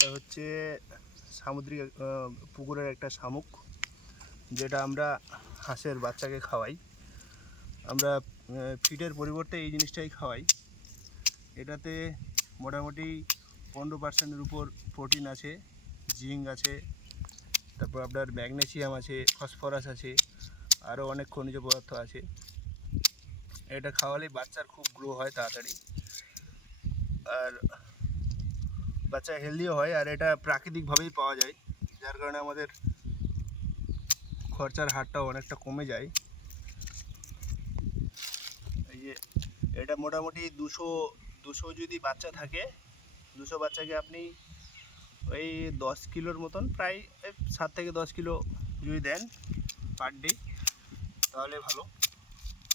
এটা হচ্ছে সামুদ্রিক পুকুরের একটা শামুক, যেটা আমরা হাঁসের বাচ্চাকে খাওয়াই। আমরা ফিডের পরিবর্তে এই জিনিসটাই খাওয়াই। এটাতে মোটামুটি 15% উপর প্রোটিন আছে, জিঙ্ক আছে, তারপর আপনার ম্যাগনেসিয়াম আছে, ফসফরাস আছে, আরও অনেক খনিজ পদার্থ আছে। এটা খাওয়ালে বাচ্চার খুব গ্রো হয় তাড়াতাড়ি, আর বাচ্চা হেলদিও হয়। আর এটা প্রাকৃতিকভাবেই পাওয়া যায়, যার কারণে আমাদের খরচার হারটাও অনেকটা কমে যায়। এই যে এটা মোটামুটি 200 যদি বাচ্চা থাকে, 200 বাচ্চাকে আপনি ওই 10 কিলোর মতন, প্রায় 7 থেকে 10 কিলো যদি দেন পার ডে, তাহলে ভালো।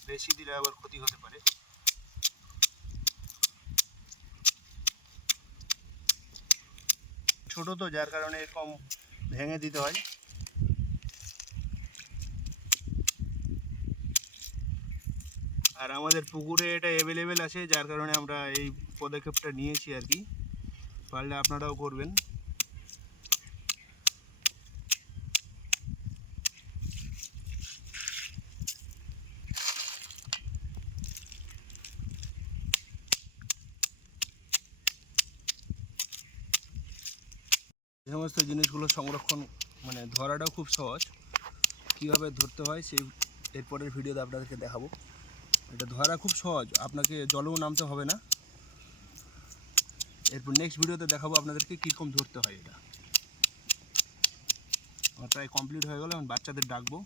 বেশি দিলে আবার ক্ষতি হতে পারে। ছোটো তো, যার কারণে এরকম ভেঙে দিতে হয়। আর আমাদের পুকুরে এটা অ্যাভেলেবেল আছে, যার কারণে আমরা এই পদক্ষেপটা নিয়েছি আর কি। পারলে আপনারাও করবেন। এই সমস্ত জিনিসগুলো সংরক্ষণ মানে ধরাটাও খুব সহজ। কীভাবে ধরতে হয় সেই এরপরের ভিডিওতে আপনাদেরকে দেখাবো। এটা ধরা খুব সহজ, আপনাকে জলেও নামতে হবে না। এরপর নেক্সট ভিডিওতে দেখাবো আপনাদেরকে কীরকম ধরতে হয়। এটা আমার প্রায় কমপ্লিট হয়ে গেল, এখন বাচ্চাদের ডাকবো।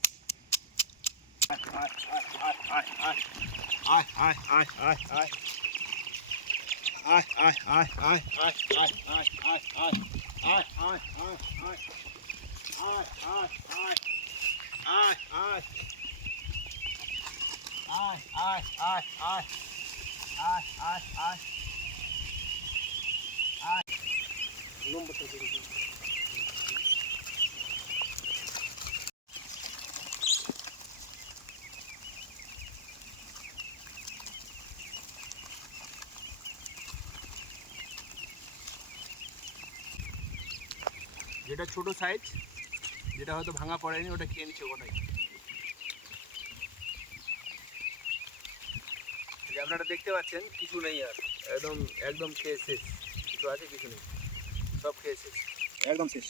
যেটা ছোট সাইজ, যেটা হয়তো ভাঙা পড়েনি, ওটা খেয়ে নিচ্ছে ওটাই। আপনারা দেখতে পাচ্ছেন কিছু নেই, আর একদম একদম খেয়ে শেষ। কিছু আছে কিছু নেই, সব খেয়ে শেষ, একদম শেষ।